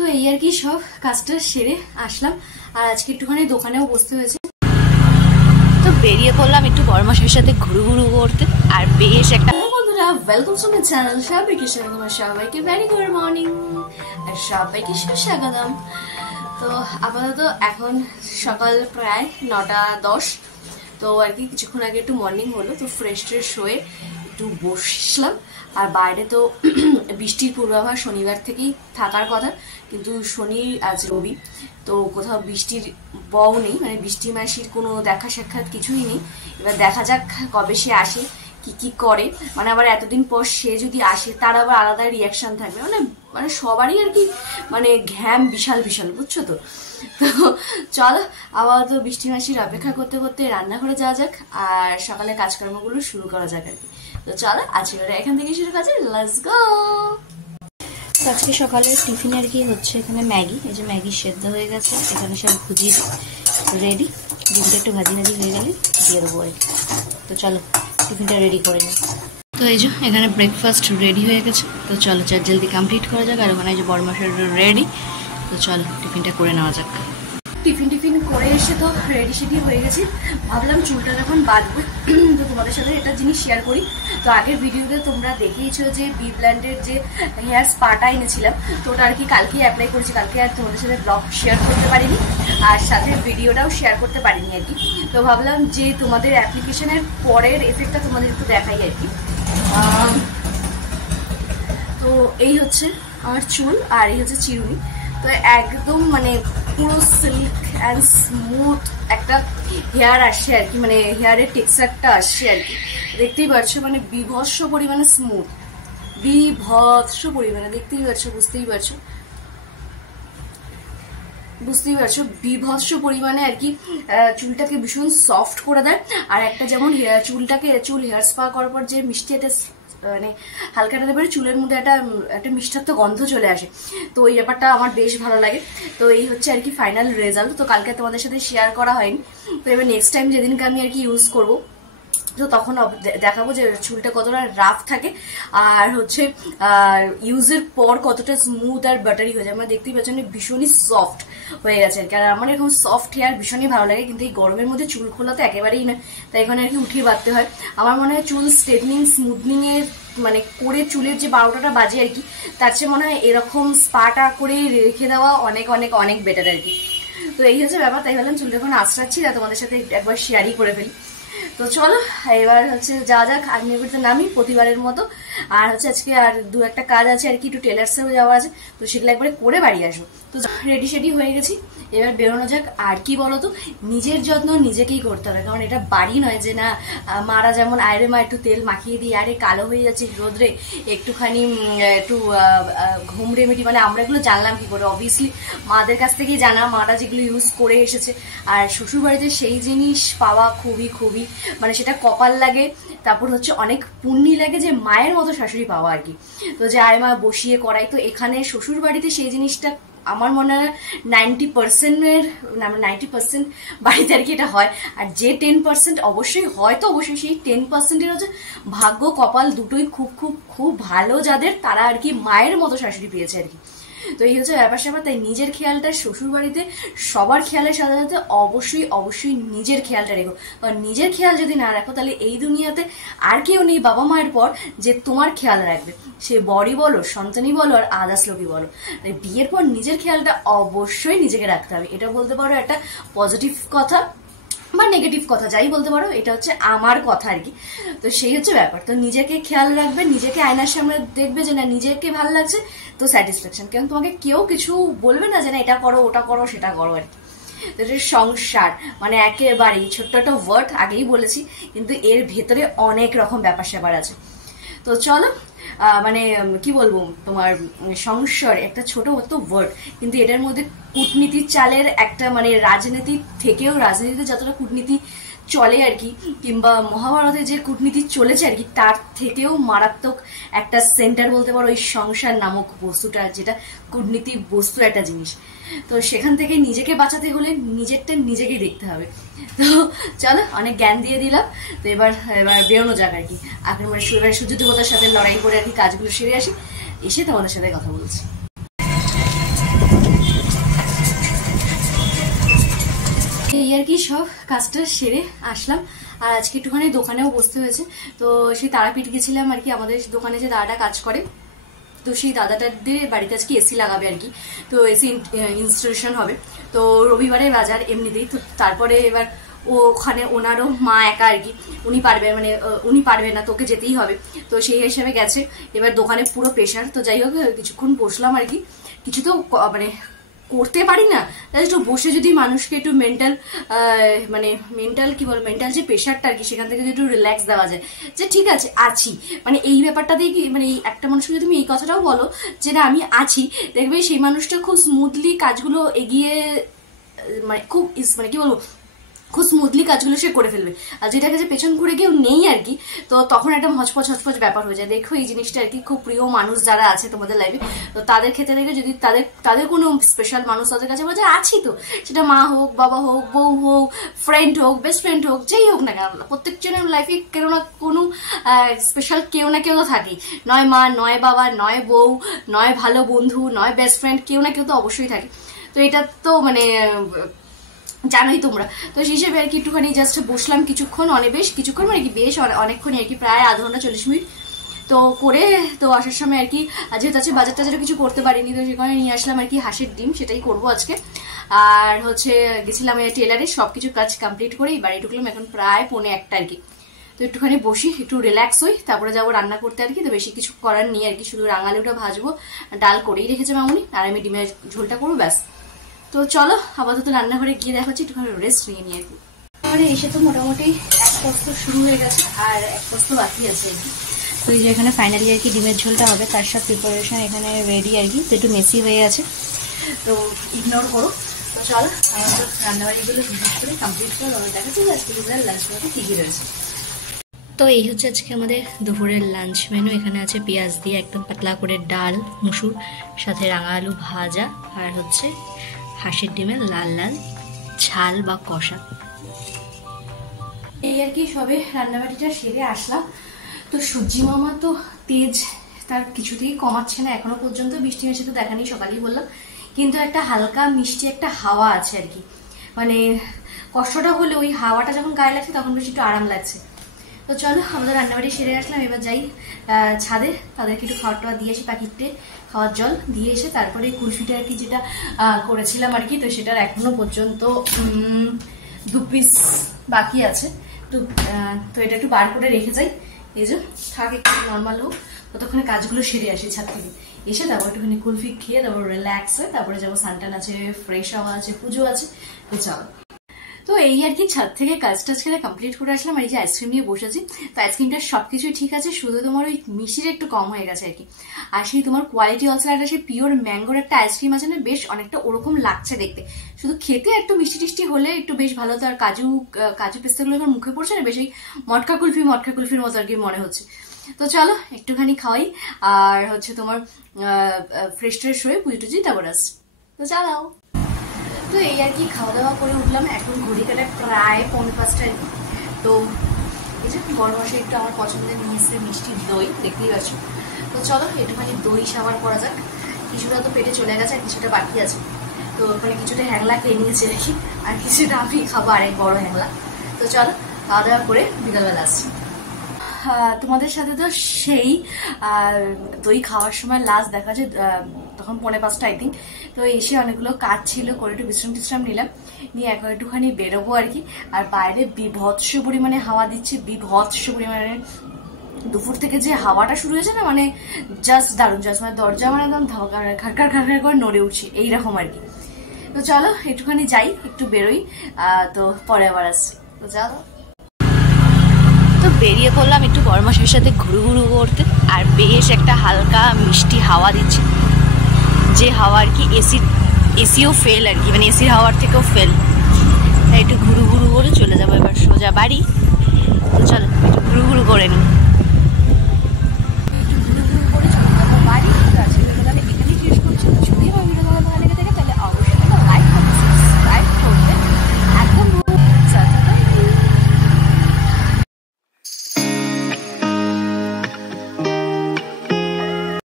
তো এই আর কি সব কাজটা সেরে আসলাম, আর আজকে একটুখানি দোকানেও বসতে হয়েছে। তো বেরিয়ে পড়লাম একটু বড়মাসের সাথে ঘুরু ঘুরু করতে, আর বেশ একটা বন্ধুরা ওয়েলকাম টু মাই চ্যানেল। সবাইকে স্বাগতম, সবাইকে ভেরি গুড মর্নিং আর সবাইকে সুস্বাগতম। তো আপাতত এখন সকাল প্রায় 9:10। তো আর কি কিছুক্ষণ আগে একটু মর্নিং হলো, তো ফ্রেশ ট্রেশ হয়ে একটু বসলাম। আর বাইরে তো বৃষ্টির পূর্বাভাস শনিবার থেকেই থাকার কথা, কিন্তু শনি আজ রবি, তো কোথাও বৃষ্টির বও নেই, মানে বৃষ্টি মাসির কোনো দেখা সাক্ষাৎ কিছুই নেই। এবার দেখা যাক কবে সে আসে, কি কি করে, মানে আবার এতদিন পর সে যদি আসে তার আবার আলাদা রিয়াকশন থাকবে, মানে মানে সবারই আর কি, মানে ঘ্যাম বিশাল বিশাল, বুঝছো তো। তো চলো আবার তো বৃষ্টি মাসির অপেক্ষা করতে করতে রান্নাঘরে যাওয়া যাক আর সকালে কাজকর্মগুলো শুরু করা যাক আর কি। তো চলো আজকে এখান থেকে শুরু করা যাক, লেটস গো। আজকে সকালে টিফিন আর কি হচ্ছে এখানে ম্যাগি, এই যে ম্যাগি সেদ্ধ হয়ে গেছে, এখানে সব ভুজি রেডি, ডিমটা একটু ভাজি ভাজি হয়ে গেলে দিয়ে দেবো আর কি। তো চলো টিফিনটা রেডি করে নিই। তো এই যে এখানে ব্রেকফাস্ট রেডি হয়ে গেছে, তো চলো চার জলদি কমপ্লিট করা যাক। আর ওখানে যে বড় মশার রেডি, তো চলো টিফিনটা করে নেওয়া যাক। টিফিন করে এসে তো রেডি সেডি হয়ে গেছি, ভাবলাম চুলটা যখন বাঁধবো তো তোমাদের সাথে একটা জিনিস শেয়ার করি। তো আগের ভিডিওতে তোমরা দেখেইছো যে বি ব্ল্যান্ডের যে হেয়ার স্পাটা এনেছিলাম, তো ওটা আর কি কালকে অ্যাপ্লাই করেছি, কালকে আর তোমাদের সাথে ব্লগ শেয়ার করতে পারিনি আর সাথে ভিডিওটাও শেয়ার করতে পারিনি আর কি। তো ভাবলাম যে তোমাদের অ্যাপ্লিকেশনের পরের এফেক্টটা তোমাদের একটু দেখাই আর কি। তো এই হচ্ছে আমার চুল আর এই হচ্ছে চিরুনি, তো একদম মানে পুরো সিল্ক অ্যান্ড স্মুথ একটা হেয়ার আসছে আর কি, মানে হেয়ারের টেক্সচারটা আসছে আর কি। দেখতেই পাচ্ছ মানে বিভৎস পরিমাণে স্মুথ, বিভৎস পরিমাণে, দেখতেই পাচ্ছ, বুঝতেই পারছো বিভৎস পরিমাণে আর কি। চুলটাকে ভীষণ সফট করে দেয়, আর একটা যেমন চুল হেয়ার স্পা করার পর যে মিষ্টি একটা মানে হালকা ব্যাপারে চুলের মধ্যে একটা মিষ্টাত্ব গন্ধ চলে আসে, তো ওই ব্যাপারটা আমার বেশ ভালো লাগে। তো এই হচ্ছে আর কি ফাইনাল রেজাল্ট। তো কালকে তোমাদের সাথে শেয়ার করা হয়নি, তো এবার নেক্সট টাইম যেদিনকে আমি আর কি ইউজ করবো তো তখন দেখাবো যে চুলটা কতটা রাফ থাকে আর হচ্ছে ইউজের পর কতটা স্মুথ আর বাটারি হয়ে যায়। আমরা দেখতেই পাচ্ছি ভীষণই সফট হয়ে গেছে আর কি। আর আমার এরকম সফট হেয়ার ভীষণই ভালো লাগে, কিন্তু এই গরমের মধ্যে চুল খোলা তো একেবারেই না, তাই এখানে আর কি উঠিয়ে বাঁধতে হয়। আমার মনে হয় চুল স্ট্রেটনিং স্মুথনিং এর মানে করে চুলের যে 12টা বাজে আর কি, তার চেয়ে মনে হয় এরকম স্পাটা করে রেখে দেওয়া অনেক অনেক অনেক বেটার আর কি। তো এই হচ্ছে ব্যাপার, তাই ভাবলাম চুলটা যখন আঁচড়াচ্ছি তা তোমাদের সাথে একবার শেয়ারই করে ফেলি। তো চলো এবার হচ্ছে যা যাক আগ্নেয়গিরিতে নামি প্রতিবারের মতো, আর হচ্ছে আজকে আর দু একটা কাজ আছে আর কি, একটু টেলার্সেও যাওয়া আছে, তো সেগুলো একবারে করে বাড়ি আসবো। তো রেডি সেডি হয়ে গেছি, এবার বেরোনো যাক। আর কি বলতো, নিজের যত্ন নিজেকেই করতে হবে, কারণ এটা বাড়ি নয় যে না মারা যেমন আয়রে মা একটু তেল মাখিয়ে দিই, আরে কালো হয়ে যাচ্ছে রোদ্রে, একটুখানি একটু ঘুম রেমেডি, মানে আমরা এগুলো জানলাম কি করে? অবভিয়াসলি মাদের কাছ থেকেই জানা, মারা যেগুলো ইউজ করে এসেছে। আর শ্বশুর বাড়িতে সেই জিনিস পাওয়া খুবই খুবই মানে সেটা কপাল লাগে, তারপর হচ্ছে অনেক পুণ্যি লাগে যে মায়ের মতো শাশুড়ি পাওয়া আর কি। তো যে আয় মা বসিয়ে করাই, তো এখানে শ্বশুর বাড়িতে সেই জিনিসটা আমার মনে হয় 90% বাড়িতে আর কি এটা হয়। আর যে 10% অবশ্যই হয়, তো অবশ্যই সেই 10%-এর হচ্ছে ভাগ্য কপাল দুটোই খুব খুব খুব ভালো যাদের, তারা আর কি মায়ের মতো শাশুড়ি পেয়েছে আর কি। তো এই হচ্ছে ব্যাপার স্যাপার। তাই নিজের খেয়ালটা শ্বশুর বাড়িতে সবার খেয়ালের সাথে সাথে অবশ্যই অবশ্যই নিজের খেয়ালটা রেখো, কারণ নিজের খেয়াল যদি না রাখো তাহলে এই দুনিয়াতে আর কেউ নেই বাবা মায়ের পর যে তোমার খেয়াল রাখবে, সে বড়ই বলো, সন্তানই বলো, আর আদার্স লোকই বলো। বিয়ের পর নিজের খেয়ালটা অবশ্যই নিজেকে রাখতে হবে, এটা বলতে পারো একটা পজিটিভ কথা বা নেগেটিভ কথা যাই বলতে পারো, এটা হচ্ছে আমার কথা আর কি। তো সেই হচ্ছে ব্যাপার। তো নিজেকে খেয়াল রাখবে, নিজেকে আয়নার সামনে দেখবে যে না নিজেকে ভালো লাগছে তো স্যাটিসফ্যাকশন, কারণ তোমাকে কেউ কিছু বলবে না যে না এটা করো ওটা করো সেটা করো আর কি। তো সংসার মানে একেবারেই ছোট্ট একটা ওয়ার্ড, আগেই বলেছি, কিন্তু এর ভেতরে অনেক রকম ব্যাপার স্যাপার আছে। তো চলো মানে কি বলবো, তোমার সংসার একটা ছোট মতো ওয়ার্ড, কিন্তু এটার মধ্যে কূটনীতির চালের একটা মানে রাজনীতির থেকেও, রাজনীতিতে যতটা কূটনীতি চলে আর কি, কিংবা মহাভারতে যে কূটনীতি চলেছে আর কি, তার থেকেও মারাত্মক একটা সেন্টার বলতে পারো ওই সংসার নামক বস্তুটা, যেটা কূটনীতি বস্তু একটা জিনিস। তো সেখান থেকে নিজেকে বাঁচাতে হলে নিজেরটা নিজেকেই দেখতে হবে। তো চলো অনেক জ্ঞান দিয়ে দিলাম, তো এবার বেরোনো যাক আর কি। এখন মানে সূর্য দেবতার সাথে লড়াই করে আর কি কাজগুলো সেরে আসি, এসে তোমাদের সাথে কথা বলছি। এই আর কি সব কাজটা সেরে আসলাম। আর আজকে একটুখানি দোকানেও বসতে হয়েছে। তো সেই তারাপীঠ গেছিলাম আর কি, আমাদের দোকানে যে দাদাটা কাজ করে, তো সেই দাদাটাদের বাড়িতে আজকে এসি লাগাবে আর কি। তো এসি ইনস্টলেশন হবে। তো রবিবারে বাজার এমনিতেই, তো তারপরে এবার ওখানে ওনারও মা একা আর কি, উনি পারবে না, তোকে যেতেই হবে। তো সেই হিসেবে গেছে। এবার দোকানে পুরো প্রেশার। তো যাই হোক কিছুক্ষণ বসলাম আর কি, কিছু তো করতে পারি না, তাই একটু বসে যদি মানুষকে একটু মেন্টাল যে প্রেশারটা আর কি, সেখান থেকে যদি একটু রিল্যাক্স দেওয়া যায়, যে ঠিক আছে আছি, এই ব্যাপারটা দিয়ে কি এই একটা মানুষকে যদি তুমি এই কথাটাও বলো যে না আমি আছি, দেখবে সেই মানুষটা খুব স্মুথলি কাজগুলো এগিয়ে খুব কি বলবো, খুব স্মুথলি কাজগুলো সে করে ফেলবে। আর যেটাকে যে পেছন ঘুরে কেউ নেই আর কি, তো তখন একটা হচপচ ব্যাপার হয়ে যায়। দেখো এই জিনিসটা আর কি, খুব প্রিয় মানুষ যারা আছে তোমাদের লাইফে, তো তাদের ক্ষেত্রে দেখে যদি তাদের কোনো স্পেশাল মানুষ তাদের কাছে বলে আছি, তো সেটা মা হোক, বাবা হোক, বউ হোক, ফ্রেন্ড হোক, বেস্ট ফ্রেন্ড হোক, যেই হোক না কেন, প্রত্যেকজনের লাইফে কেউ না কোনো স্পেশাল কেউ না কেউ তো থাকেই। নয় মা, নয় বাবা, নয় বউ, নয় ভালো বন্ধু, নয় বেস্ট ফ্রেন্ড, কেউ না কেউ তো অবশ্যই থাকে। তো এটা তো জানোই তোমরা। তো সেই হিসেবে আর কি একটুখানি জাস্ট বসলাম কিছুক্ষণ, বেশ অনেকক্ষণ আর কি, প্রায় আধা ঘন্টা 40 মিনিট তো করে। তো আসার সময় আর কি, যেহেতু আছে বাজার টাজারও কিছু করতে পারিনি, তো সেখানে নিয়ে আসলাম আর কি হাঁসের ডিম, সেটাই করবো আজকে। আর গেছিলাম টেলারে, সবকিছু কাজ কমপ্লিট করে বাড়ি ঢুকলাম, এখন প্রায় 1:45 আর কি। তো একটুখানি বসি, একটু রিল্যাক্স হই, তারপরে যাবো রান্না করতে আর কি। তো বেশি কিছু করার নেই আর কি, শুধু রাঙালুটা ভাজবো, ডাল করেই রেখেছে মামুনি, আর আমি ডিমের ঝোলটা করবো, ব্যাস। তো চলো আপাতত রান্নাঘরে গিয়ে দেখাচ্ছি, একটুখানি রেস্ট নিয়ে নিয়ে আর কি। এসে তো মোটামুটি এক কষ্ট শুরু হয়ে গেছে, আর এক কষ্ট বাকি আছে আর কি। তো এই যে এখানে ফাইনালি আর কি ডিমের ঝোলটা হবে, তার সব প্রিপারেশন এখানে রেডি আর কি। তো একটু মেসি হয়ে আছে, তো ইগনোর করো। তো চলো আমাদের রান্নাবাড়িগুলো বিশেষ করে কমপ্লিট করে দেখাচ্ছি আজকে লাঞ্চ মেনুতে কী কী রয়েছে। তো এই হচ্ছে আজকে আমাদের দুপুরের লাঞ্চ মেনু। এখানে আছে পেঁয়াজ দিয়ে একদম পাতলা করে ডাল, মুসুর, সাথে রাঙা আলু ভাজা, আর হচ্ছে হাঁসের ডিমের লাল লাল ঝাল বা কষা। এই আর কি সবে রান্নাবাড়িটা সেরে আসলাম। তো সূর্যি মামা তো তেজ তার কিছুতেই কমাচ্ছে না এখনো পর্যন্ত। বৃষ্টি মেশে তো দেখানি, সকালেই বললাম, কিন্তু একটা হালকা মিষ্টি একটা হাওয়া আছে আর কি। কষ্টটা হলে ওই হাওয়াটা যখন গায়ে লাগছে তখন বেশি একটু আরাম লাগছে। তো চলো আমাদের রান্নাবাড়ি সেরে আসলাম, এবার যাই ছাদে, তাদেরকে একটু খাওয়ার টাওয়া দিয়ে আসি, পাখিতে খাওয়ার জল দিয়ে এসে তারপরে কুলফিটা আর কি যেটা করেছিলাম আর কি, তো সেটার এখনো পর্যন্ত 2 পিস বাকি আছে। তো এটা একটু বার করে রেখে যাই, এই যে থাক একটু নর্মাল হোক, ততক্ষণে কাজগুলো সেরে আসি ছাদ থেকে এসে, তারপর একটুখানি কুলফি খেয়ে তারপর রিল্যাক্স হয়ে তারপরে যাবো। সানটান আছে, ফ্রেশ হাওয়া আছে, পুজো আছে, তো চলো। তো এই আর কি ছাদ থেকে কাজ টাজ করে কমপ্লিট করে আসলাম, আর এই যে আইসক্রিম নিয়ে বসেছি। তো আইসক্রিমটা সবকিছুই ঠিক আছে, শুধু তোমার ওই মিষ্টিটা একটু কম হয়ে গেছে আর কি। আর সেই তোমার কোয়ালিটি অলসো একটা সেই পিওর ম্যাঙ্গোর একটা আইসক্রিম আছে না, বেশ অনেকটা ওরকম লাগছে দেখতে, শুধু খেতে একটু মিষ্টি টিষ্টি হলে একটু বেশ ভালো হতো। আর কাজু পেস্তাগুলো আমার মুখে পড়ছে না, বেশ ওই মটকা কুলফির মতো আর কি মনে হচ্ছে। তো চলো একটুখানি খাওয়াই, আর তোমার ফ্রেশ ট্রেশ হয়ে পুজো টুজি তারপর আসছে। তো চালাও। তো এই আর কি খাওয়া দাওয়া করে উঠলাম, এখন ঘড়ি কাটা প্রায় 4:45 আর কি। তো এই যে বড় মাসে একটু আমার পছন্দের নিয়ে এসে মিষ্টি দই, দেখতেই পাচ্ছ। তো চলো একটুখানি দই সাবার করা যাক। কিছুটা তো পেটে চলে গেছে, আর কিছুটা বাকি আছে। তো কিছুটা হ্যাংলা খেয়ে নিয়েছে দেখি, আর কিছুটা আমি খাবো, আরেক বড় হ্যাংলা। তো চলো খাওয়া দাওয়া করে বিকালবেলা আসছি। তোমাদের সাথে তো সেই দই খাওয়ার সময় লাস্ট দেখা যায় তখন 4:45 আই থিঙ্ক। তো এসে অনেকগুলো কাজ ছিল, করে একটু বিশ্রাম নিলাম, নিয়ে এখন একটুখানি বেরোবো আর কি। আর বাইরে বিভৎস পরিমাণে হাওয়া দিচ্ছে, বিভৎস পরিমাণে দুপুর থেকে যে হাওয়াটা শুরু হয়েছে না, জাস্ট দারুণ, জাস্ট দরজা একদম ঘাটকার করে নড়ে উঠছে এইরকম আর কি। তো চলো একটুখানি যাই, একটু বেরোই, তো পরে আবার আসছি। তো চলো। তো বেরিয়ে পড়লাম একটু বড়মাসের সাথে ঘুরু করতে, আর বেশ একটা হালকা মিষ্টি হাওয়া দিচ্ছে, যে হাওয়া আর কি এসিও ফেল আর কি, এসির হাওয়ার থেকেও ফেল। তাই একটু ঘুরু করে চলে যাবো এবার সোজা বাড়ি। তো চলো একটু ঘুরু করে নিই।